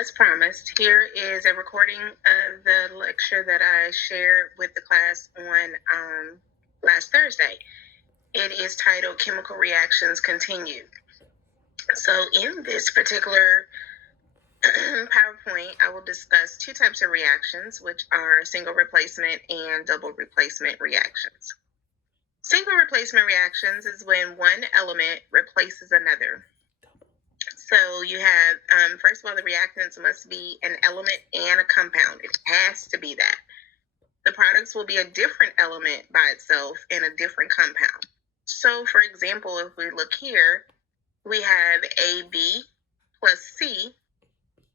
As promised, here is a recording of the lecture that I shared with the class on last Thursday. It is titled Chemical Reactions Continued. So in this particular PowerPoint, I will discuss two types of reactions, which are single replacement and double replacement reactions. Single replacement reactions is when one element replaces another. So you have, first of all, the reactants must be an element and a compound. It has to be that. The products will be a different element by itself and a different compound. So, for example, if we look here, we have AB plus C,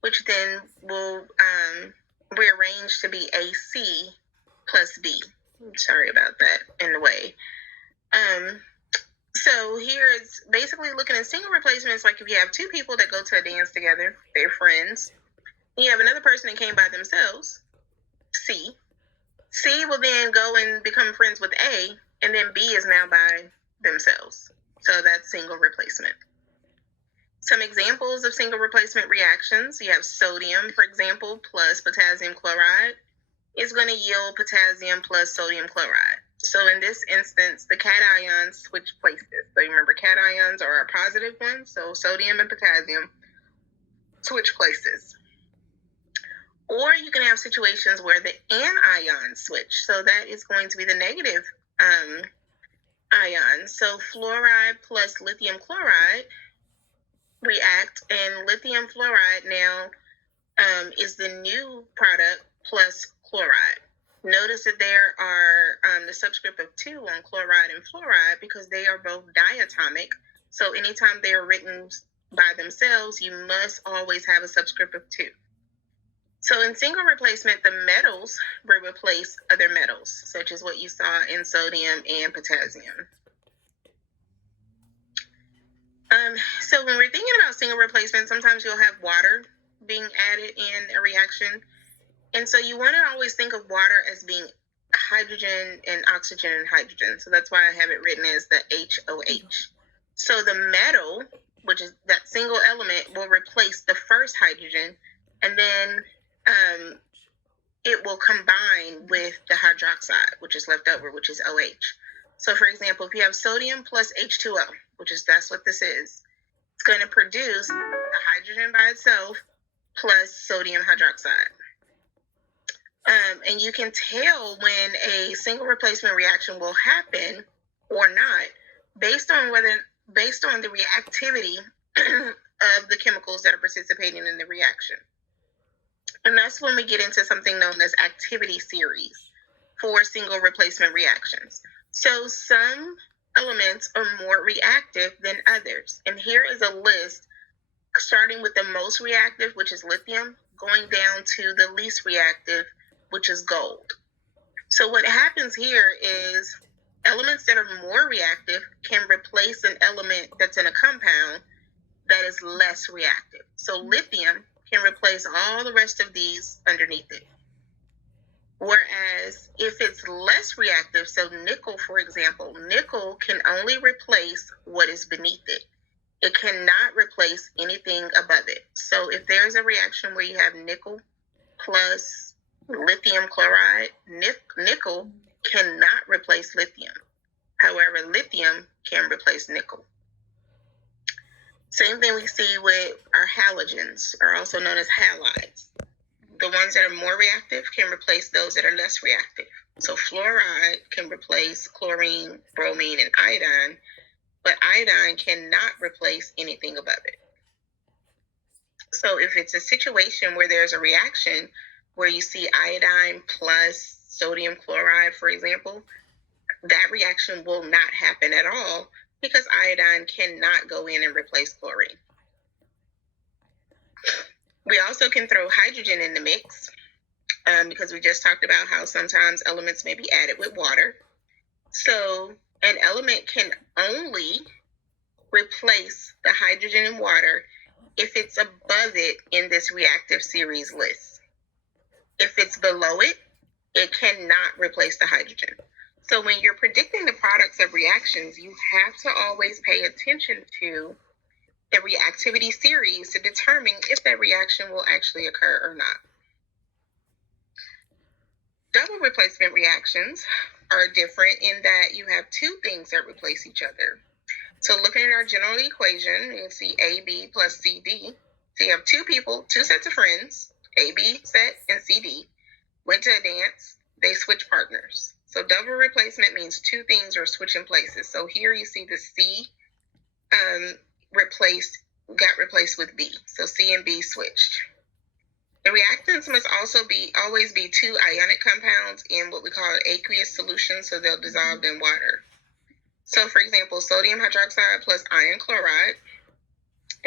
which then will rearrange to be AC plus B. Sorry about that in the way. So here it's basically looking at single replacements, like if you have two people that go to a dance together, they're friends. You have another person that came by themselves, C. C will then go and become friends with A, and then B is now by themselves. So that's single replacement. Some examples of single replacement reactions, you have sodium, for example, plus potassium chloride is going to yield potassium plus sodium chloride. So in this instance, the cations switch places. So you remember cations are a positive one, so sodium and potassium switch places. Or you can have situations where the anions switch. So that is going to be the negative ion. So fluoride plus lithium chloride react, and lithium fluoride now is the new product plus chloride. Notice that there are the subscript of 2 on chloride and fluoride because they are both diatomic. So anytime they are written by themselves, you must always have a subscript of 2. So in single replacement, the metals will replace other metals, such as what you saw in sodium and potassium. So when we're thinking about single replacement, sometimes you'll have water being added in a reaction. And so you want to always think of water as being hydrogen and oxygen and hydrogen. So that's why I have it written as the HOH. So the metal, which is that single element, will replace the first hydrogen, and then it will combine with the hydroxide, which is left over, which is OH. So for example, if you have sodium plus H2O, that's what this is, it's going to produce the hydrogen by itself plus sodium hydroxide. And you can tell when a single replacement reaction will happen or not based on the reactivity of the chemicals that are participating in the reaction. And that's when we get into something known as activity series for single replacement reactions. So some elements are more reactive than others. And here is a list starting with the most reactive, which is lithium, going down to the least reactive, which is gold. So what happens here is elements that are more reactive can replace an element that's in a compound that is less reactive. So lithium can replace all the rest of these underneath it. Whereas if it's less reactive, so nickel, for example, nickel can only replace what is beneath it. It cannot replace anything above it. So if there's a reaction where you have nickel plus lithium chloride, nickel cannot replace lithium. However, lithium can replace nickel. Same thing we see with our halogens, are also known as halides. The ones that are more reactive can replace those that are less reactive. So fluoride can replace chlorine, bromine, and iodine, but iodine cannot replace anything above it. So if it's a situation where there's a reaction where you see iodine plus sodium chloride, for example, that reaction will not happen at all because iodine cannot go in and replace chlorine. We also can throw hydrogen in the mix because we just talked about how sometimes elements may be added with water. So an element can only replace the hydrogen in water if it's above it in this reactive series list. If it's below it, it cannot replace the hydrogen. So when you're predicting the products of reactions, you have to always pay attention to a reactivity series to determine if that reaction will actually occur or not. Double replacement reactions are different in that you have two things that replace each other. So looking at our general equation, you see AB plus CD. So you have two people, two sets of friends, AB set and CD, went to a dance, they switch partners. So double replacement means two things are switching places. So here you see the C got replaced with B. So C and B switched. The reactants must also always be two ionic compounds in what we call an aqueous solution, so they'll dissolve in water. So for example, sodium hydroxide plus iron chloride.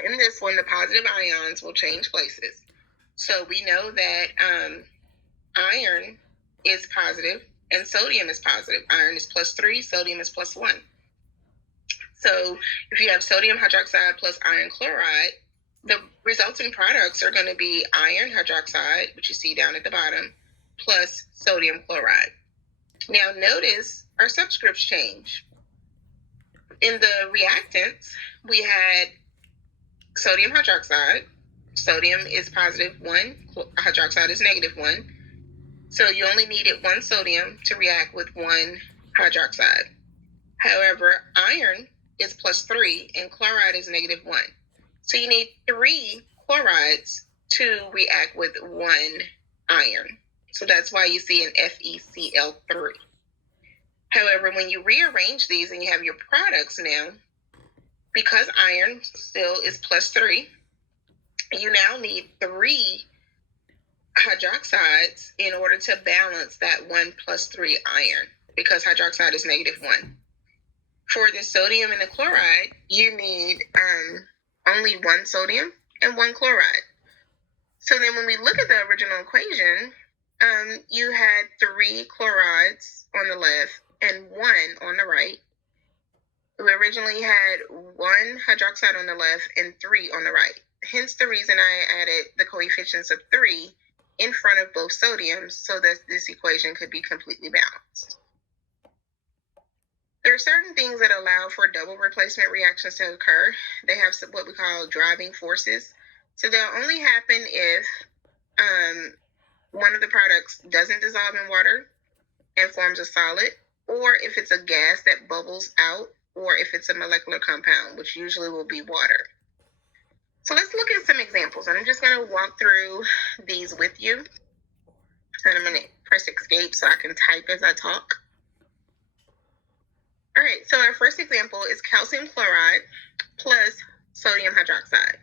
In this one, the positive ions will change places. So we know that iron is positive and sodium is positive. Iron is +3, sodium is +1. So if you have sodium hydroxide plus iron chloride, the resulting products are going to be iron hydroxide, which you see down at the bottom, plus sodium chloride. Now notice our subscripts change. In the reactants, we had sodium hydroxide. Sodium is +1, hydroxide is -1. So you only needed one sodium to react with one hydroxide. However, iron is +3 and chloride is -1. So you need 3 chlorides to react with one iron. So that's why you see an FeCl3. However, when you rearrange these and you have your products now, because iron still is +3, you now need 3 hydroxides in order to balance that 1 + 3 iron, because hydroxide is -1. For the sodium and the chloride, you need only 1 sodium and 1 chloride. So then when we look at the original equation, you had 3 chlorides on the left and 1 on the right. We originally had 1 hydroxide on the left and 3 on the right. Hence the reason I added the coefficients of 3 in front of both sodiums so that this equation could be completely balanced. There are certain things that allow for double replacement reactions to occur. They have what we call driving forces. So they'll only happen if one of the products doesn't dissolve in water and forms a solid, or if it's a gas that bubbles out, or if it's a molecular compound, which usually will be water. So let's look at some examples, and I'm just going to walk through these with you. And I'm going to press escape so I can type as I talk. All right, so our first example is calcium chloride plus sodium hydroxide.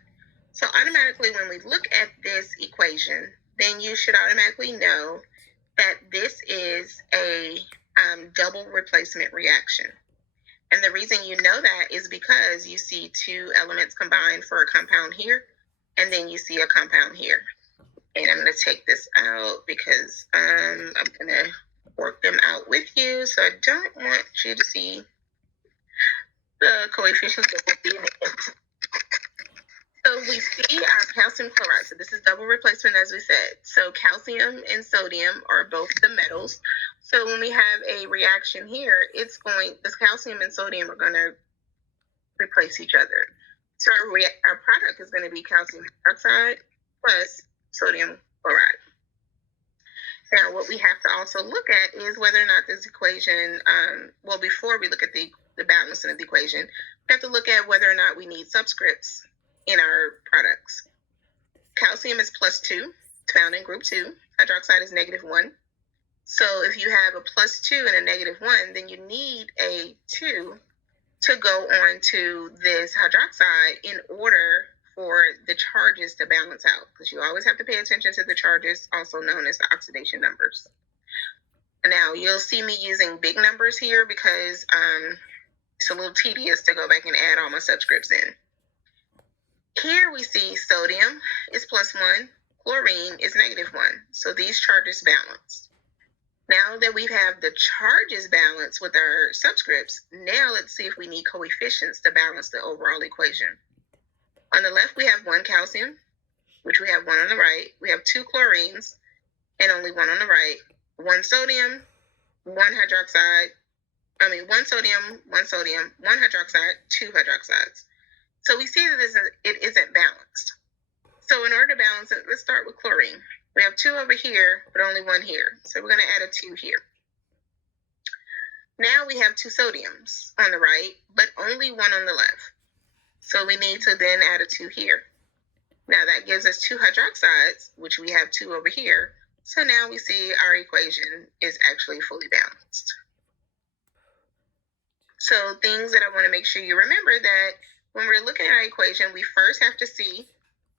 So automatically when we look at this equation, then you should automatically know that this is a double replacement reaction. And the reason you know that is because you see 2 elements combined for a compound here, and then you see a compound here. And I'm going to take this out because I'm going to work them out with you. So I don't want you to see the coefficients that will be in it. So we see our calcium chloride. So this is double replacement, as we said. So calcium and sodium are both the metals. So when we have a reaction here, this calcium and sodium are going to replace each other. So our product is going to be calcium hydroxide plus sodium chloride. Now, what we have to also look at is whether or not this equation, before we look at the balancing of the equation, we have to look at whether or not we need subscripts in our products. Calcium is +2, it's found in group 2. Hydroxide is -1. So if you have a +2 and a -1, then you need a 2 to go on to this hydroxide in order for the charges to balance out, because you always have to pay attention to the charges, also known as the oxidation numbers. Now, you'll see me using big numbers here because it's a little tedious to go back and add all my subscripts in. Here we see sodium is +1, chlorine is -1. So these charges balance. Now that we have the charges balanced with our subscripts, now let's see if we need coefficients to balance the overall equation. On the left, we have 1 calcium, which we have 1 on the right. We have 2 chlorines and only 1 on the right. 1 sodium, 1 hydroxide. 1 sodium, 1 sodium, 1 hydroxide, 2 hydroxides. So we see that it isn't balanced. So in order to balance it, let's start with chlorine. We have 2 over here, but only 1 here. So we're going to add a 2 here. Now we have 2 sodiums on the right, but only 1 on the left. So we need to then add a 2 here. Now that gives us 2 hydroxides, which we have 2 over here. So now we see our equation is actually fully balanced. So things that I want to make sure you remember, that when we're looking at our equation, we first have to see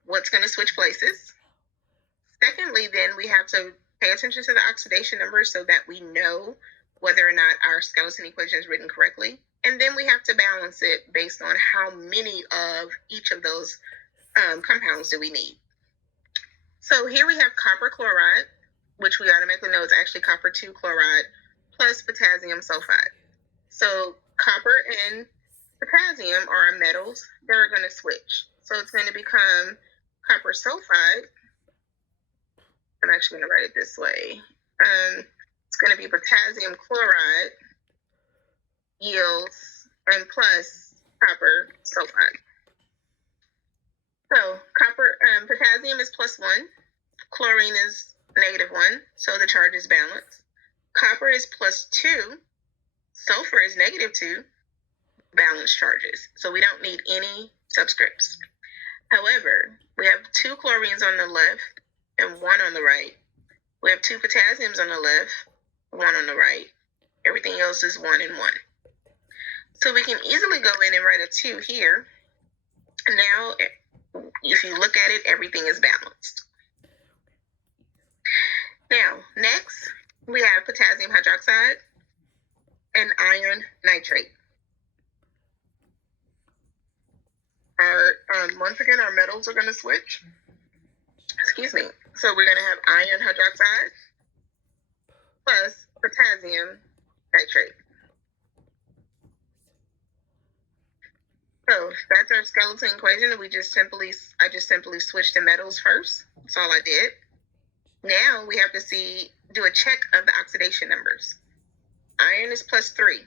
what's going to switch places. Secondly, then we have to pay attention to the oxidation numbers so that we know whether or not our skeleton equation is written correctly. And then we have to balance it based on how many of each of those compounds do we need. So here we have copper chloride, which we automatically know is actually copper 2 chloride plus potassium sulfide. So copper and potassium are our metals that are going to switch. So it's going to become copper sulfide. I'm actually going to write it this way. It's going to be potassium chloride yields and plus copper sulfide. So potassium is +1, chlorine is -1, so the charge is balanced. Copper is +2, sulfur is -2, balanced charges. So we don't need any subscripts. However, we have 2 chlorines on the left and 1 on the right. We have 2 potassiums on the left, 1 on the right. Everything else is 1 and 1. So we can easily go in and write a 2 here. Now, if you look at it, everything is balanced. Now, next, we have potassium hydroxide and iron nitrate. Once again, our metals are going to switch. Excuse me. So we're going to have iron hydroxide plus potassium nitrate. So that's our skeleton equation. I just simply switched the metals first. That's all I did. Now we have to do a check of the oxidation numbers. Iron is +3.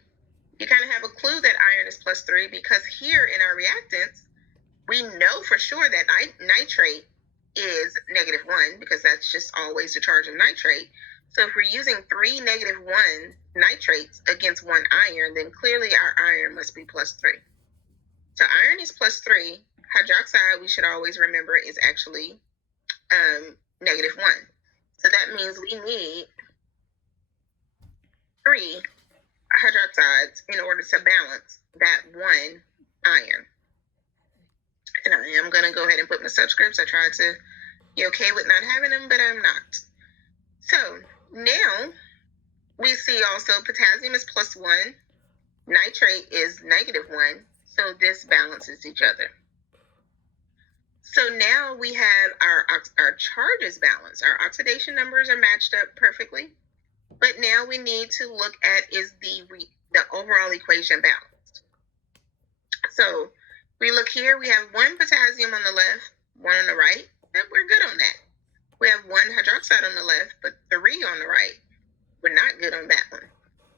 You kind of have a clue that iron is +3 because here in our reactants, we know for sure that nitrate is -1 because that's just always the charge of nitrate. So if we're using 3 -1 nitrates against 1 iron, then clearly our iron must be +3. So iron is +3. Hydroxide, we should always remember, is actually -1. So that means we need 3 hydroxides in order to balance that 1 iron. And I am going to go ahead and put my subscripts. I tried to be okay with not having them, but I'm not. So now we see also potassium is +1. Nitrate is -1. So this balances each other. So now we have our charges balanced. Our oxidation numbers are matched up perfectly. But now we need to look at, is the overall equation balanced? So we look here, we have 1 potassium on the left, 1 on the right. We're good on that. We have 1 hydroxide on the left, but 3 on the right. We're not good on that one.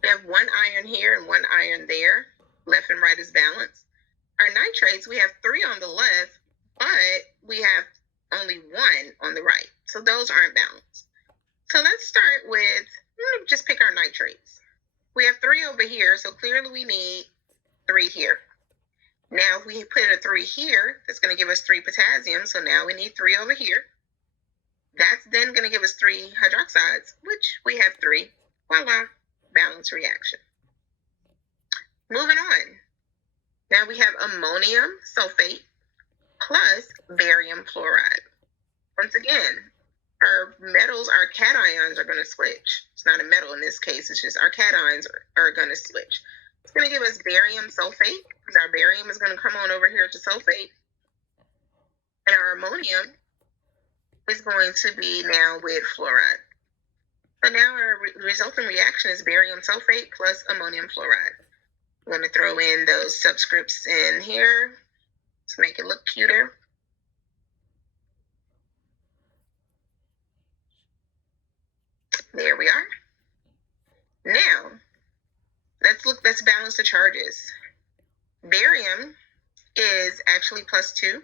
We have 1 iron here and 1 iron there. Left and right is balanced. Our nitrates, we have 3 on the left, but we have only 1 on the right. So those aren't balanced. So let's start with, just pick our nitrates. We have 3 over here, so clearly we need 3 here. Now, if we put a 3 here, that's going to give us 3 potassium, so now we need 3 over here. That's then going to give us 3 hydroxides, which we have 3. Voila, balanced reaction. Moving on. Now we have ammonium sulfate plus barium fluoride. Once again, our metals, our cations are going to switch. It's not a metal in this case, it's just our cations are going to switch. It's going to give us barium sulfate, because our barium is going to come on over here to sulfate. And our ammonium is going to be now with fluoride. So now our resulting reaction is barium sulfate plus ammonium fluoride. I'm going to throw in those subscripts in here to make it look cuter. There we are. Now, let's balance the charges. Barium is actually +2.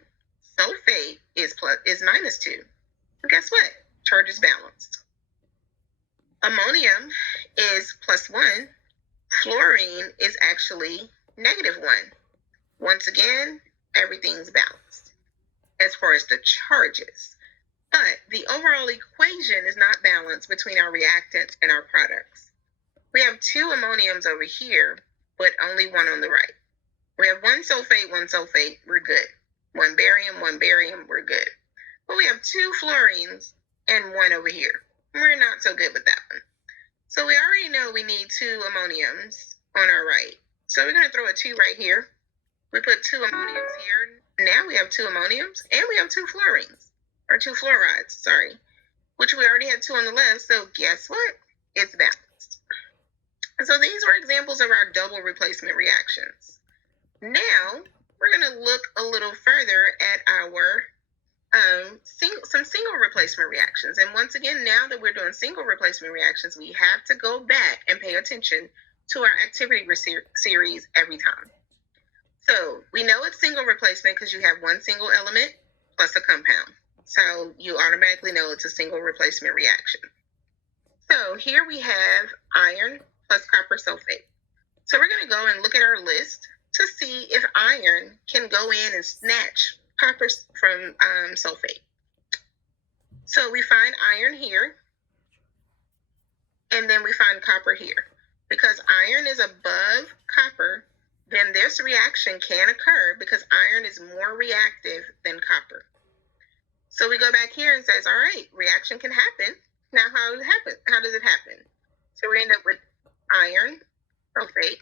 Sulfate is -2. And guess what? Charge is balanced. Ammonium is +1. Fluorine is actually -1. Once again, everything's balanced as far as the charges. But the overall equation is not balanced between our reactants and our products. We have 2 ammoniums over here, but only one on the right. We have 1 sulfate, we're good. 1 barium, we're good. But we have 2 fluorines and 1 over here. We're not so good with that one. So we already know we need 2 ammoniums on our right. So we're going to throw a 2 right here. We put 2 ammoniums here. Now we have 2 ammoniums and we have 2 fluorines. Or 2 fluorides, sorry. Which we already had 2 on the left, so guess what? It's balanced. And so these were examples of our double replacement reactions. Now, we're going to look a little further at our some single replacement reactions. And once again, now that we're doing single replacement reactions, we have to go back and pay attention to our activity series every time. So we know it's single replacement because you have 1 single element plus a compound. So you automatically know it's a single replacement reaction. So here we have iron plus copper sulfate. So we're going to go and look at our list to see if iron can go in and snatch copper from sulfate. So we find iron here, and then we find copper here. Because iron is above copper, then this reaction can occur because iron is more reactive than copper. So we go back here and says, all right, reaction can happen. Now how does it happen? How does it happen? So we end up with iron sulfate,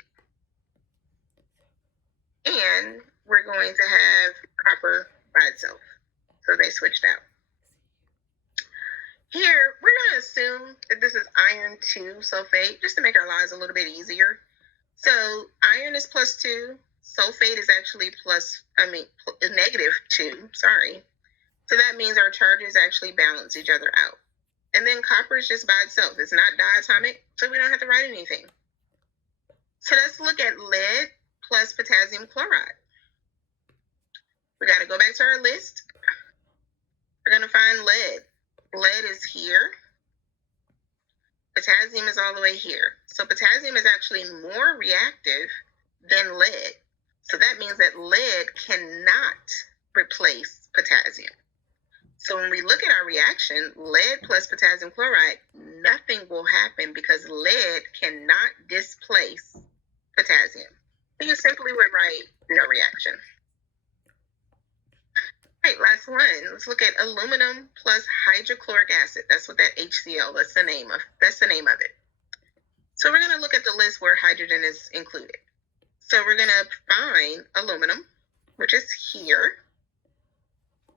and we're going to have copper by itself. So they switched out. Here, we're going to assume that this is iron 2 sulfate, just to make our lives a little bit easier. So iron is +2, sulfate is actually -2, sorry. So that means our charges actually balance each other out. And then copper is just by itself. It's not diatomic, so we don't have to write anything. So let's look at lead plus potassium chloride. We got to go back to our list. We're going to find lead. Lead is here. Potassium is all the way here. So potassium is actually more reactive than lead. So that means that lead cannot replace potassium. So when we look at our reaction, lead plus potassium chloride, nothing will happen because lead cannot displace potassium. So you simply would write no reaction. All right, last one. Let's look at aluminum plus hydrochloric acid. That's what that HCl, that's the name of it. So we're going to look at the list where hydrogen is included. So we're going to find aluminum, which is here.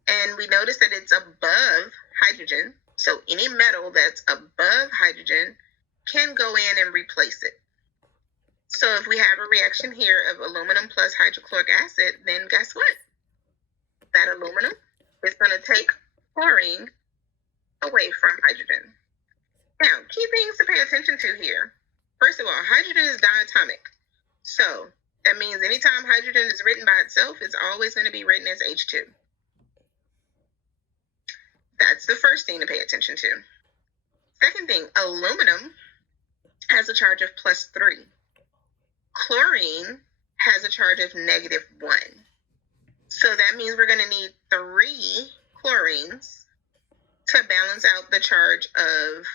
And we notice that it's above hydrogen. So any metal that's above hydrogen can go in and replace it. So if we have a reaction here of aluminum plus hydrochloric acid, then guess what? That aluminum is going to take chlorine away from hydrogen. Now, key things to pay attention to here. First of all, hydrogen is diatomic. So that means anytime hydrogen is written by itself, it's always going to be written as H2. That's the first thing to pay attention to. Second thing, aluminum has a charge of +3. Chlorine has a charge of -1. So that means we're going to need 3 chlorines to balance out the charge of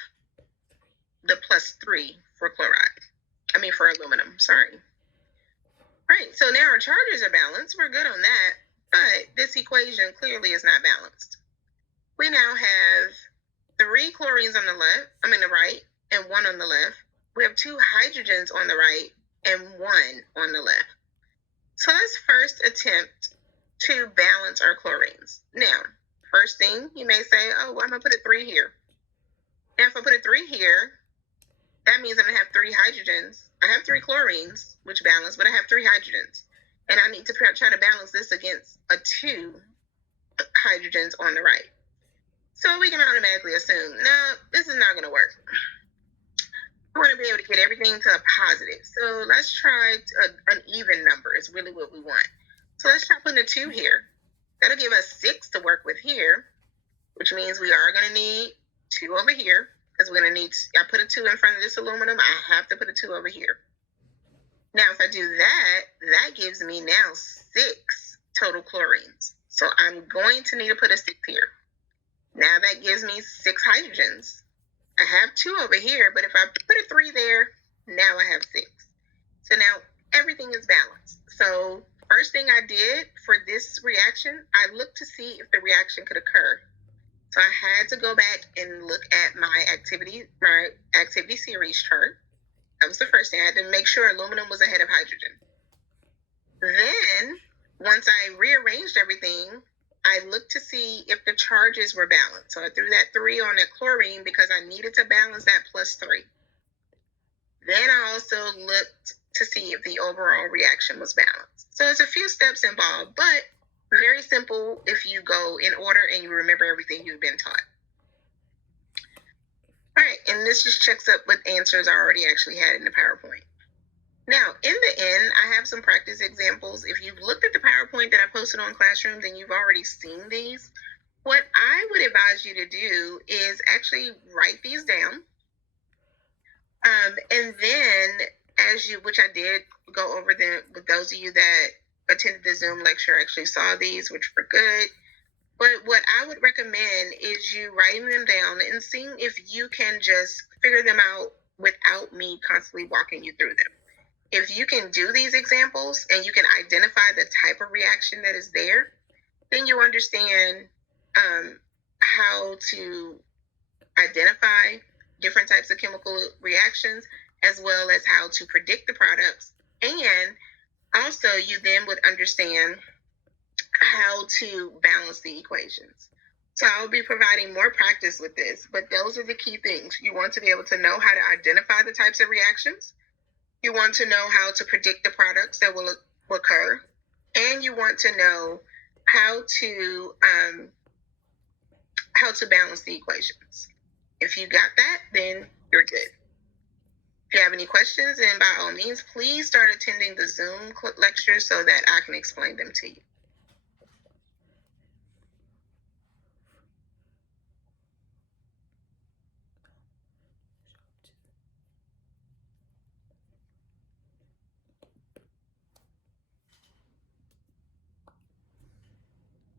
the +3 for for aluminum, sorry. All right, so now our charges are balanced. We're good on that, but this equation clearly is not balanced. We now have 3 chlorines on the right, and 1 on the left. We have 2 hydrogens on the right and 1 on the left. So let's first attempt to balance our chlorines. Now, first thing you may say, oh, well, I'm going to put a 3 here. Now, if I put a 3 here, that means I'm going to have 3 hydrogens. I have 3 chlorines, which balance, but I have 3 hydrogens. And I need to try to balance this against a 2 hydrogens on the right. So we can automatically assume, no, this is not going to work. I want to be able to get everything to a positive. So let's try an even number is really what we want. So let's try putting a 2 here. That'll give us 6 to work with here, which means we are going to need 2 over here, because we're going to need, I put a 2 in front of this aluminum, I have to put a 2 over here. Now, if I do that, that gives me now 6 total chlorines. So I'm going to need to put a 6 here. Now that gives me 6 hydrogens. I have 2 over here, but if I put a 3 there, now I have 6. So now everything is balanced. So first thing I did for this reaction, I looked to see if the reaction could occur. So I had to go back and look at my activity series chart. That was the first thing. I had to make sure aluminum was ahead of hydrogen. Then, once I rearranged everything, I looked to see if the charges were balanced. So I threw that 3 on that chlorine because I needed to balance that +3. Then I also looked to see if the overall reaction was balanced. So there's a few steps involved, but very simple if you go in order and you remember everything you've been taught. All right, and this just checks up with answers I already actually had in the PowerPoint. Now, in the end, I have some practice examples. If you've looked at the PowerPoint that I posted on Classroom, then you've already seen these. What I would advise you to do is actually write these down. And then, which I did go over them with those of you that attended the Zoom lecture, actually saw these, which were good. But what I would recommend is you writing them down and seeing if you can just figure them out without me constantly walking you through them. If you can do these examples and you can identify the type of reaction that is there, then you understand how to identify different types of chemical reactions, as well as how to predict the products. And also you then would understand how to balance the equations. So I'll be providing more practice with this, but those are the key things. You want to be able to know how to identify the types of reactions. You want to know how to predict the products that will occur. And you want to know how to balance the equations. If you got that, then you're good. If you have any questions, then by all means, please start attending the Zoom lecture so that I can explain them to you.